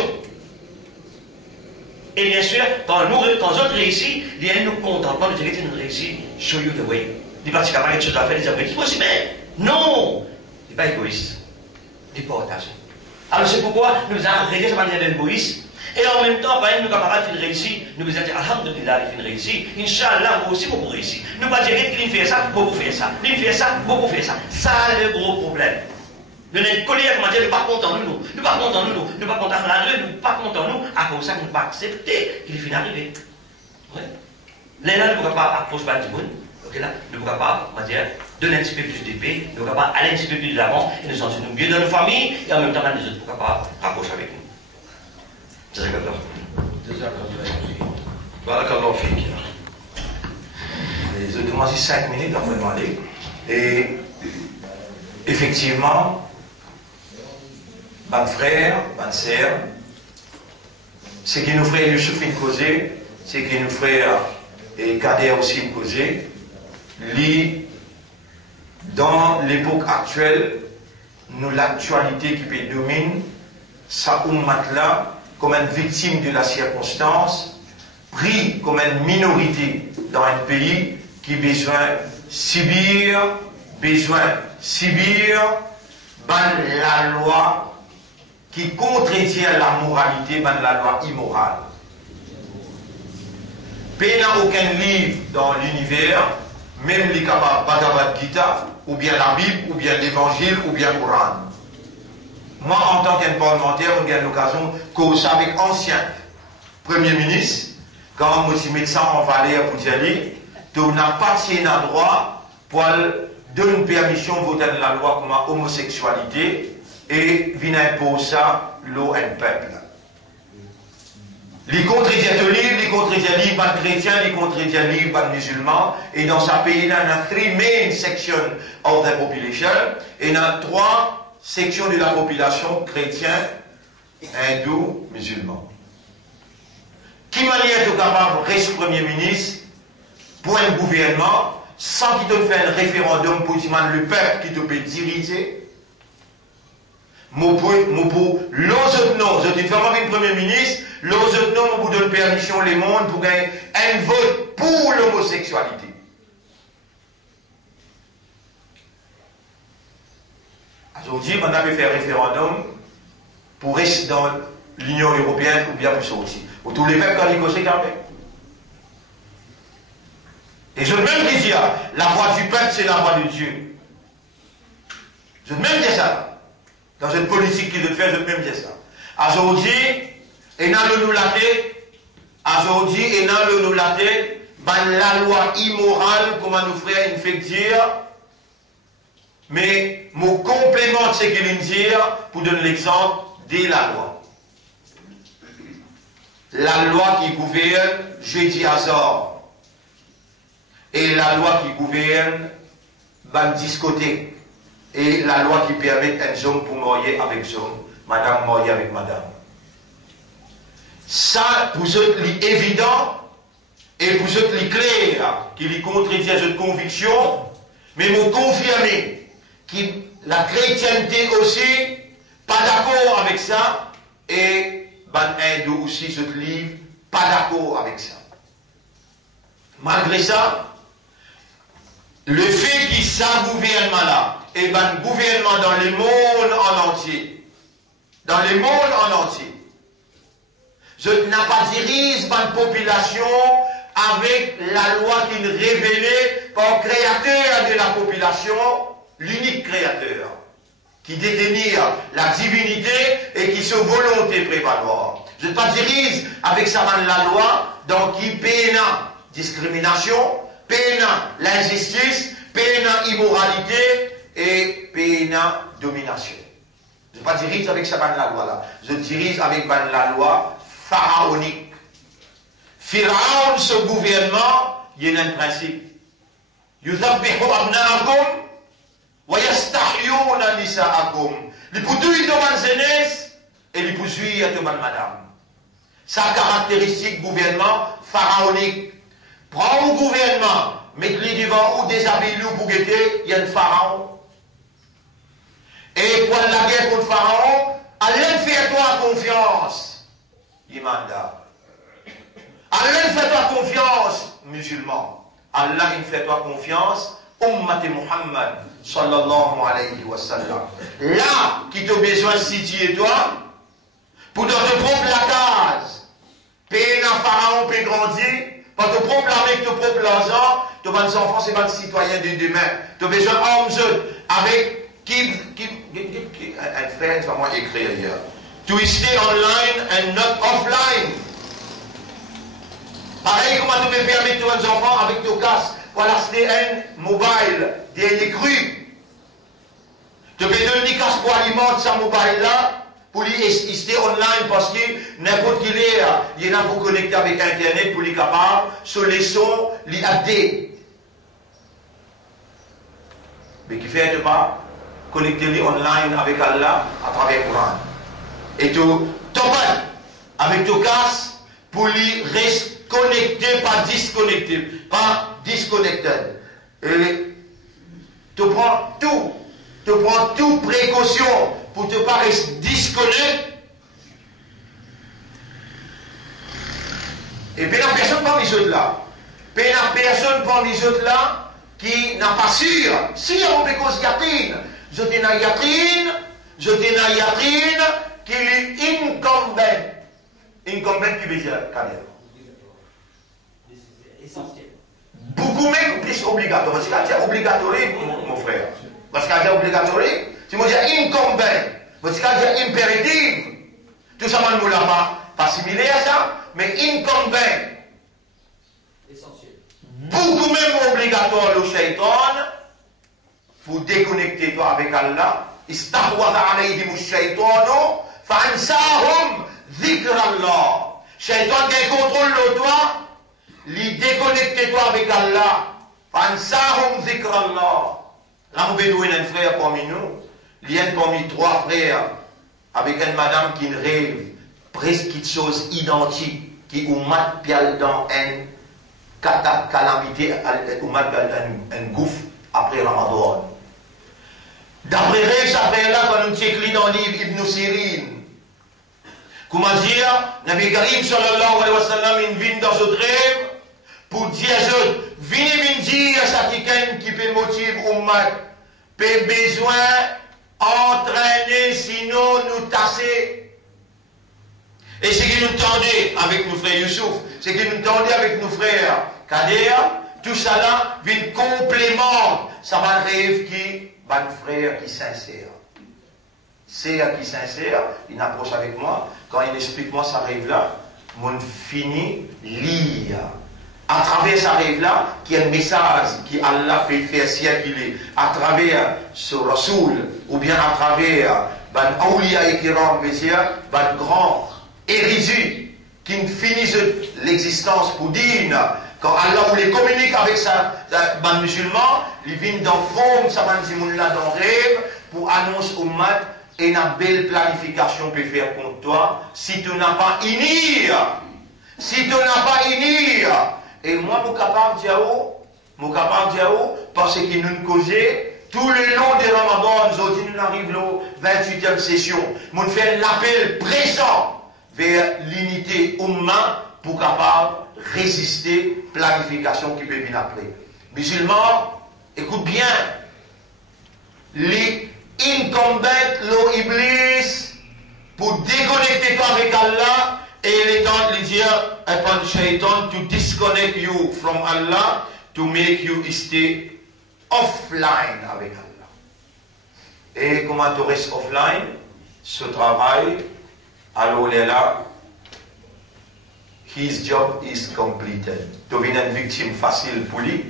Et bien sûr, quand nous réussissons, il y a nous contentement de dire que nous réussissons, show you the way. Il va pas quelque chose à faire, il dit, c'est possible, mais non, il n'est pas égoïste, il n'est pas partagé. Alors c'est pourquoi nous avons réglé cette manière d'égoïsme. Et en même temps, par exemple, nos camarades qui réussissent, nous vous dire, alhamdulillah, ils réussissent. Inch'Allah, vous aussi, vous réussissez. Nous ne pas dire qu'il fait ça, vous faites ça. Il fait ça, vous faites ça. Ça, c'est le gros problème. Nous sommes collés à dire, nous ne pas contents de nous. Nous ne pas contents de nous. Nous ne pas contents de la rue, nous ne pas contents de nous. À cause de ça, nous ne pas accepter qu'il finisse d'arriver. Oui. Là, nous ne pouvons pas approcher pas du monde. Ok, là, nous ne pouvons pas, on va dire, donner un petit peu plus d'épée. Nous ne pouvons pas aller un petit peu plus de l'avant. Et nous sommes mieux dans nos familles. Et en même temps, les autres ne pouvons pas rapprocher avec nous. Jazakallah. Barakallah fik. J'ai commencé 5 minutes après demander. Et effectivement, mon frère, ma sœur, ce que nos frères Youssouf ont causé, ce que nos frères et Kader aussi ont causé, dans l'époque actuelle, nous l'actualité qui peut dominer, ça ummat-là, comme une victime de la circonstance, pris comme une minorité dans un pays qui a besoin subir la loi qui contredit la moralité, la loi immorale. Il n'y a aucun livre dans l'univers, même les Bhagavad Gita, ou bien la Bible, ou bien l'Évangile, ou bien le Coran. Moi, en tant qu'un parlementaire, on a l'occasion de causer avec ancien Premier ministre, quand je suis médecin en Valais pour dire, tu n'as pas de droit pour donner une permission de voter la loi comme homosexualité et venir imposer ça l'eau un peuple. Les contredit le livre, les contredit le livre, pas de chrétiens, les contredit le livre, pas de musulmans, et dans ce pays-là, il y a 3 main sections of the population, et il y a 3 section de la population chrétienne, hindou, musulman. Qui manière est capable de rester Premier ministre pour un gouvernement sans qu'il te fasse un référendum pour dire le peuple qui te peut diriger? L'autre non, je te fais avec le Premier ministre, l'autre non, vous donne permission les mondes pour gagner un vote pour l'homosexualité. Aujourd'hui, on a fait un référendum pour rester dans l'Union européenne ou bien pour sortir. Ou tous les peuples quand ils causent quand même. Et je veux même dire, la voix du peuple, c'est la voix de Dieu. Je veux même dire ça. Dans une politique qui doit faire, je veux même dire ça. Aujourd'hui, et dans le nous la aujourd'hui, et dans le nous la la loi immorale, comment nous frères nous fait dire, mais mon complément de ce qu'il vient de dire, pour donner l'exemple, de la loi. La loi qui gouverne jeudi hasard. Et la loi qui gouverne ban discothèque. Et la loi qui permet un homme pour marier avec homme, madame marier avec madame. Ça, pour eux, c'est évident, et pour eux, c'est clair, qui lui contredit à cette conviction, mais vous confirmez que la chrétienté aussi, pas d'accord avec ça, et ban hindou aussi, ce livre, pas d'accord avec ça. Malgré ça, le fait qu'il ça gouvernement là, et ben gouvernement dans le monde en entier, je n'ai pas dirigé une population avec la loi qui est révélée par le créateur de la population, l'unique créateur, qui détenir la divinité et qui se volonté prévaloir. Je ne pas dirige avec ça la loi, donc qui peine discrimination, peine l'injustice, peine immoralité et peine domination. Je ne pas dirige avec ça la loi là. Je dirige avec la loi pharaonique. Pharaon, ce gouvernement, il y a un principe. Yuzabbihu abnaakum wa yastahyuna nisaakum. Il peut tuer de jeunesse et il peut tuer de madame. Sa caractéristique gouvernement pharaonique. Prends un gouvernement, mets-le devant ou déshabille ou pour guetter, il y a un pharaon. Et pour la guerre contre pharaon, allez faire-toi confiance, imanda. Allez faire-toi confiance, musulman. Allah il fait-toi confiance, ummat Muhammad, sallallahu alayhi wa sallam. Là, qui t'a besoin de situer toi, pour te prendre la case, payer un pharaon, payer grandir, pour te prendre avec ton propre argent, tu vas des enfants, c'est pas des citoyens de demain. Tu as besoin d'hommes avec un frère va moi écrire hier. To stay online and not offline. Pareil, comment tu peux permettre aux enfants avec ton casque pour acheter un mobile, des crues. Tu peux donner casque pour alimenter ce mobile-là, pour lui rester online parce que n'importe qui est, il y en a pour connecter avec Internet pour les capables, sur les sons, les updates. Mais qui fait pas connecter online avec Allah à travers le Coran. Et tu t'opposes avec ton casque pour lui rester connecté, pas disconnecté. Et tu prends toute précaution pour ne pas rester disconnecté. Et puis la personne parmi les autres là, qui n'a pas sûr, si on peut cause yatrine, je t'ai na yatrine, qui est incumbent. Incumbent qui veut dire carrière. Essentiel. Beaucoup même plus obligatoire. Parce qu'il y a obligatoire, mon frère. Parce qu'il y a obligatoire, si moi dis incumbent, parce qu'il y a impératif. Tout ça, je ne l'ai pas similaire à ça, mais incumbent. Essentiel. Beaucoup même obligatoire le shaitan pour déconnecter toi avec Allah. Istahwaza alayhim shaitanu fa'ansahum dhikrallah. Shaitan qui contrôle le toi, lui déconnecter toi avec Allah. Fa'ansahum dhikrallah. Là, vous avez un frère parmi nous. Il y a parmi trois frères avec une madame qui rêve presque quelque chose identique qui ou mat pial dans un calamité ou mat un gouffre après Ramadan. D'après rêve, ça fait là quand nous écrit dans le livre Ibn Sirin. Comment dire, Nabi Karim sallallahu alayhi wa sallam il vient dans ce rêve pour dire venez dire à quelqu'un qui peut motiver ummat, peut besoin entraîner sinon nous tasser. Et ce qui nous tendait avec nos frères Youssouf, ce qui nous tendait avec nos frères Kader, tout ça là vient complément. Ça va rêve qui, un frère qui sincère. C'est qui sincère, il approche avec moi, quand il explique moi ça rêve là, mon fini lire, à travers sa rêve-là, qui est un message qui Allah fait faire siècle, à travers ce Rasoul, ou bien à travers ban Awliya et Kiram, ban grand érudit, qui finissent l'existence pour dire, quand Allah voulait communiquer avec ban musulman, il vient dans forme, ça va dire là dans rêve, pour annoncer au mat, et une belle planification peut faire contre toi, si tu n'as pas unir. Si tu n'as pas unir, et moi, je suis capable de dire, parce que nous nous causons, tout le long de Ramadan, nous arrivons à la 28e session, nous faisons l'appel présent vers l'unité humaine pour capable de résister à la planification qui peut venir après. Musulmans, écoute bien, les incumbents, l'Iblis, pour déconnecter toi avec Allah, et il est temps de dire upon Shaitan to disconnect you from Allah, to make you stay offline avec Allah. Et comment tu restes offline? Ce travail, alors il est là, his job is completed. Tu viens une victime facile pour lui.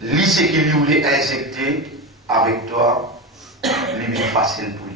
Lui, ce qu'il voulait injecter avec toi, lui, est facile pour lui.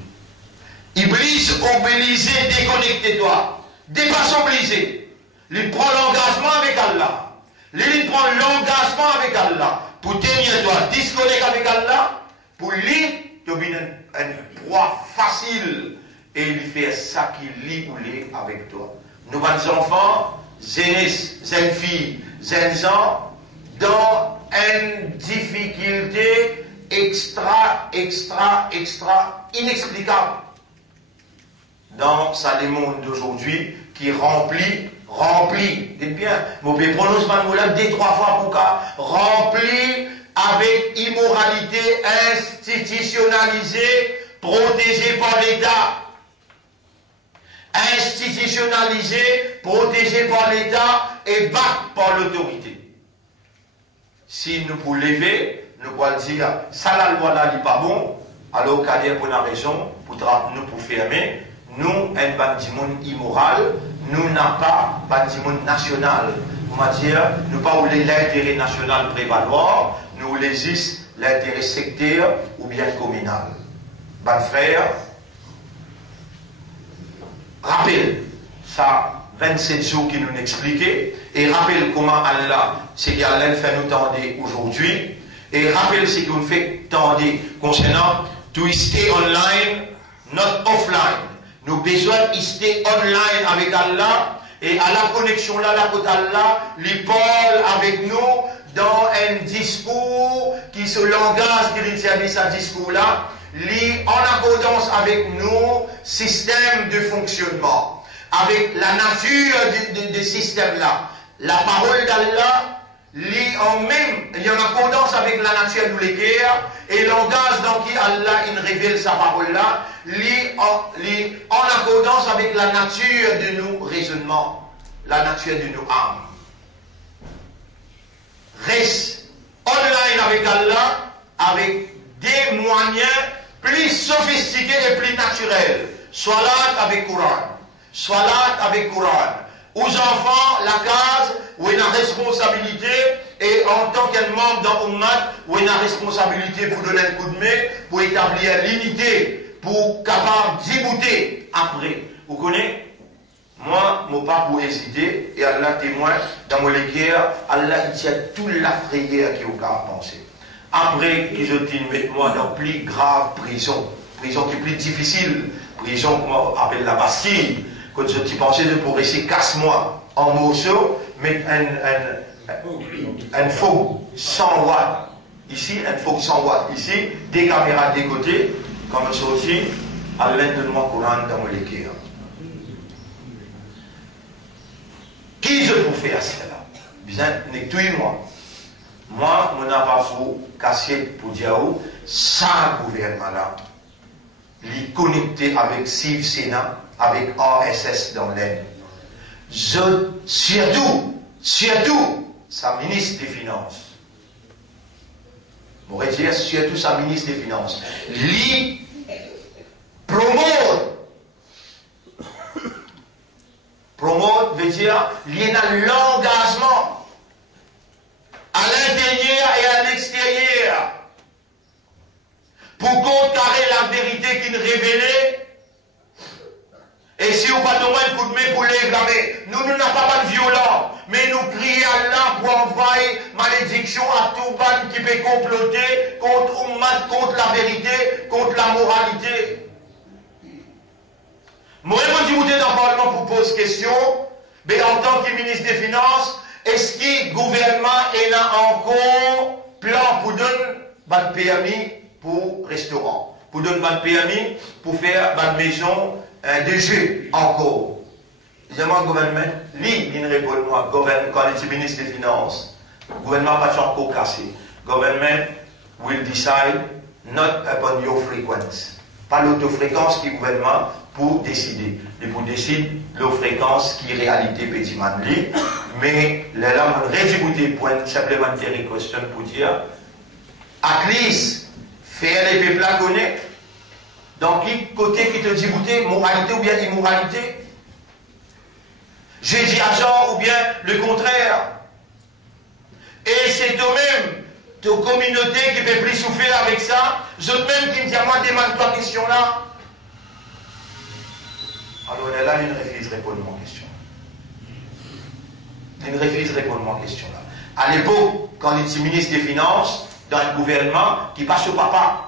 Iblis obligé de déconnecter toi. Dépasse obligé. Il prend l'engagement avec Allah. Il prend l'engagement avec Allah. Pour tenir toi, disconnecter avec Allah. Pour lui, tu deviens un proie facile. Et il fait ça qu'il lit ou lit avec toi. Nous, les enfants, jeunes filles, jeunes gens, dans une difficulté extra inexplicable. Dans ce monde d'aujourd'hui qui remplit, dites bien, mauvais prononcement de 2-3 fois pour cas, rempli avec immoralité institutionnalisée, protégée par l'État. Institutionnalisée, protégée par l'État et battue par l'autorité. Si nous pouvons lever, nous pouvons dire, ça la loi là n'est pas bon, alors qu'à dire pour une raison, nous pour fermer, nous, un bâtiment immoral, nous n'avons pas bâtiment national. On va dire, nous pas voulons l'intérêt national prévaloir, nous voulons juste l'intérêt sectaire ou bien communal. Bon frère, rappelle, ça, 27 jours qui nous expliquait, et rappelle comment Allah, c'est qu'Allah fait nous tendre aujourd'hui, et rappelle ce qu'on fait tendre concernant to stay online, not offline. Nous avons besoin de rester online avec Allah et à la connexion là, la côte Allah, il parle avec nous dans un discours qui se langage qui réalise ce discours-là, en accordance avec nous, système de fonctionnement, avec la nature de système-là. La parole d'Allah, il y en accordance avec la nature de l'équerre et langage dans qui Allah il révèle sa parole là, en accordance avec la nature de nos raisonnements, la nature de nos âmes. Reste online avec Allah avec des moyens plus sophistiqués et plus naturels. Soit là avec Coran, soit là avec Coran. Aux enfants, la case, où il y a une responsabilité, et en tant qu'un membre dans Ummah, où il y a une responsabilité pour donner un coup de main, pour établir l'unité, pour capable d'y après. Vous connaissez? Moi, mon pas pour hésiter, et Allah témoin, dans mon équerre, Allah il tient toute la frayeur qui est au cas de penser. Après, qu'ils ont mis moi dans plus grave prison qui est plus difficile, prison qu'on appelle la Bastille. Quand je pensais de pour essayer casse-moi en morceaux, mettre un faux 100 watts ici, un faux 100 watts ici, des caméras des côtés, comme ça aussi, à l'aide de mon courant dans mon équerre. Qui je peux faire cela? Bien, nettoie-moi. Moi, je n'ai pas fou casser pour dire, ça, gouvernement-là, les connecter avec Siv Sénat, avec RSS dans l'aide. Surtout, sa ministre des Finances. On pourrait dire surtout sa ministre des Finances. Lui promote veut dire, il y a l'engagement à l'intérieur et à l'extérieur pour contrecarrer la vérité qui nous révélait. Et si on va donner un coup de main pour les blâmer, nous n'avons pas de violent, mais nous crions à Allah pour envoyer malédiction à tout monde qui peut comploter contre la vérité, contre la moralité. Moi, je vous dis dans le Parlement pour poser question, mais en tant que ministre des Finances, est-ce que le gouvernement est là encore plan pour donner un PMI pour restaurant, pour donner un PMI pour faire une maison de jeu encore? Évidemment, le gouvernement, lui, il répond moi, quand il est ministre des Finances, le gouvernement n'a pas encore cassé. Le gouvernement will decide not upon your frequency. Pas l'autofréquence qui est le gouvernement pour décider. Il pour décider l'autofréquence qui est réalité petit manli, mais là, on rédibuté pour simplement une question pour dire, at least, faire les peuples connaître. Dans quel côté qui te dit bouter, moralité ou bien immoralité? J'ai dit à Jean ou bien le contraire. Et c'est toi-même, ta communauté qui peut plus souffrir avec ça, je même qui me dis à moi, demande-toi question là. Alors là, il refuse de répondre à ma question. Il refuse de répondre à ma question là. À l'époque, quand il était ministre des Finances, dans un gouvernement qui passe au papa.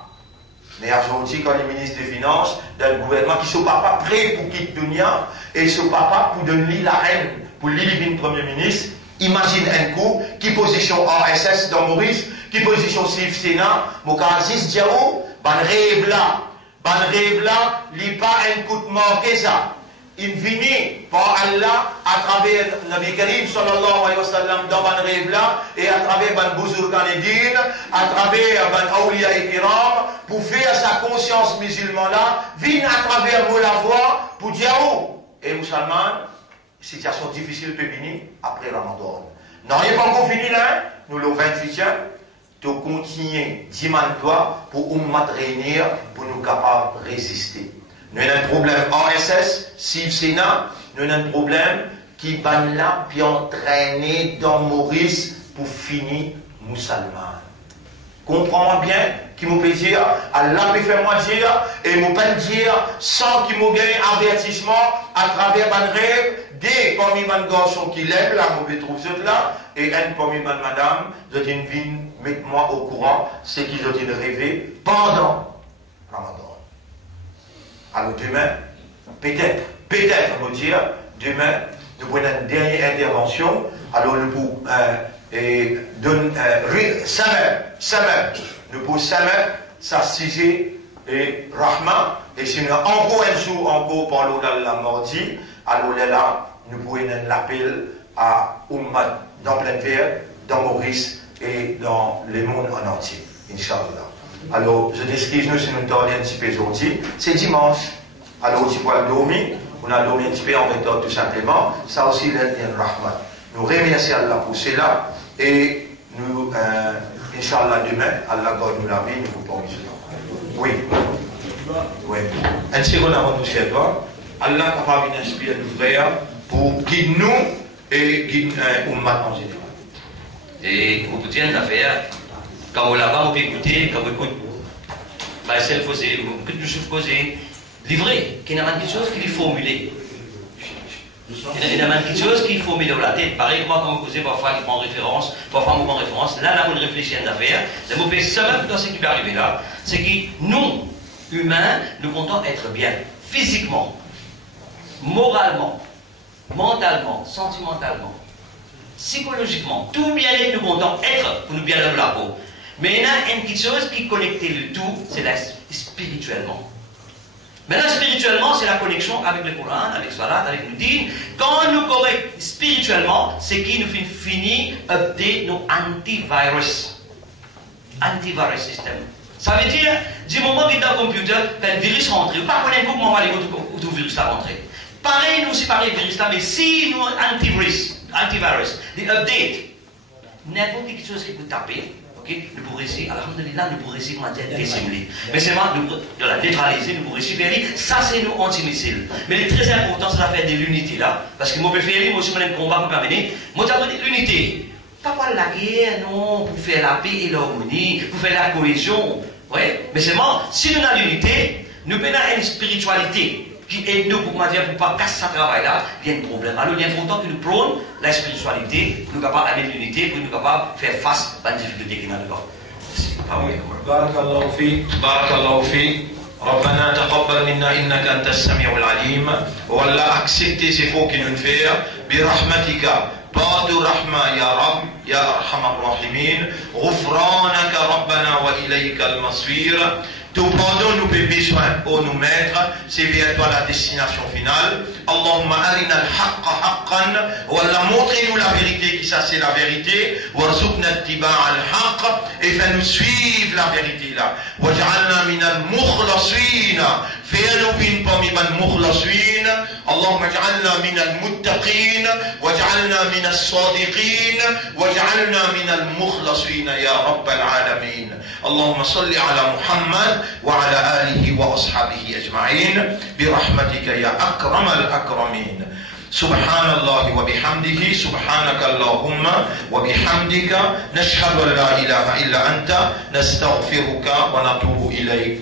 Mais aujourd'hui, quand il est ministre des Finances, dans le gouvernement qui ne pas prêt pour quitter Dunia, et ce papa pour donner la reine, pour l'élire Premier ministre, imagine un coup, qui position RSS dans Maurice, qui position Sif Sénat, Mokaziz Diao, ban rêve là, il n'y a pas un coup de mort que ça. Il finit par Allah à travers Nabi Karim sallallahu alayhi wa sallam dans ban rêve là et à travers ban Bouzurgan Edine, à travers ban Awliya et Kiram pour faire sa conscience musulmane là, vient à travers vous la voix pour dire oh, et musulman, situation difficile peut venir après Ramadan. Non, il n'est pas encore fini là, nous le 28e, de continuer dimanche pour nous réunir pour nous capables de résister. Nous avons un problème RSS, Siv Sénat, nous avons un problème qui va là, puis entraîner dans Maurice pour finir musulman. Comprends-moi bien, qui me peut dire, Allah peut faire moi dire, et me peut dire, sans qu'il me gagne avertissement à travers mon rêve, des parmi mon garçon qui lève là, je trouve ce là, et un parmi mon madame, je dis une vie, mettez-moi au courant, c'est qu'ils ont rêvé pendant Ramadan. Alors demain, peut-être, on va dire, demain, nous prenons une dernière intervention, alors le bout, donne, le bout ça sujet et Rahman, et si nous encore un jour, encore par l'eau mardi, alors là, nous pouvons l'appel à Ummat dans plein terre, dans Maurice et dans le monde en entier, Inch'Allah. Alors, je m'excuse, nous, si nous dormons un petit peu aujourd'hui, c'est dimanche. Alors, tu peux dormir, on a dormi un petit peu en retard tout simplement, ça aussi, l'aide de Rahman. Nous remercions Allah pour cela, et nous, Inch'Allah, demain, Allah garde nous la vie, nous vous promettons. Oui. Oui. Un second avant de nous faire droit, Allah est capable d'inspirer nous frères pour guider nous et guider l'Ummat en général. Et pour vous dire une affaire, quand vous là-bas, vous écoutez, quand vous écoutez, bah, c'est le fausé, vous écoutez choses posées, livré, qui n'a pas quelque chose qui est formulé. Il y a quelque chose qui est formulé dans la tête. Pareil, moi, quand vous posez, parfois, qui prend référence, parfois, vous prend référence, là, vous réfléchissez à une affaire, ça vous fait seul dans ce qui peut arriver là, c'est que nous, humains, nous comptons être bien, physiquement, moralement, mentalement, sentimentalement, psychologiquement, tout bien-être, nous comptons être pour nous bien dans la peau. Mais il y a une petite chose qui connecte le tout, c'est spirituellement. Maintenant, spirituellement, c'est la connexion avec le Coran, avec Salat, avec le Din. Quand nous correctons spirituellement, c'est qui nous finit update nos antivirus. Antivirus system. Ça veut dire, du moment que dans le computer, un virus rentre, vous ne connaissez pas comment le virus a rentré. Pareil, nous, c'est pareil, le virus là, mais si nous, antivirus, the update, n'importe quelle chose que vous tapez, Ok, nous pourrons réussir, alhamdulillah, nous pourrons réussir, comment dire, dissimuler. Mais c'est moi, nous la neutraliser, nous pourrons récupérer, ça c'est nous anti-missiles. Mais le très important, c'est l'affaire de l'unité là. Parce que moi, je préfère, moi aussi, je combat pour parvenir. Moi, j'ai l'unité. Pas pour la guerre, non, pour faire la paix et l'harmonie, pour faire la cohésion. Ouais, mais c'est moi, si nous avons l'unité, nous avons une spiritualité qui aide nous pour ne pas casser ce travail-là, il y a un problème. Alors, il y a important que nous prônons la spiritualité pour nous capables avec l'unité, pour nous capables de faire face à la difficulté qui est dans le corps. بارك الله فيك بارك الله فيك ربنا تقبل منا انك انت السميع العليم ولا accepter ces faux qui nous fait برحمتك بعد رحمة يا رب يا أرحم الراحمين غفرانك ربنا وإليك المصير. Tout pardon nous peut besoin pour nous mettre, c'est vers toi la destination finale. Allahumma arina al-haqqa haqqan, Wallah montrez-nous la vérité qui ça c'est la vérité, warzuqna ittiba' al-haqq, et fais-nous suivre la vérité là. Waj'alna min al-mukhlasin, fais-nous bin parmi al-mukhlasin. Allahumma ij'alna min al-muttaqin, waj'alna min as-sadiqin, waj'alna min al-mukhlasin ya rabb al-alamin. Allahumma salli ala Muhammad وعلى آله وأصحابه أجمعين برحمتك يا أكرم الأكرمين. سبحان الله وبحمده سبحانك اللهم وبحمدك نشهد أن لا إله إلا أنت نستغفرك ونتوب إليك.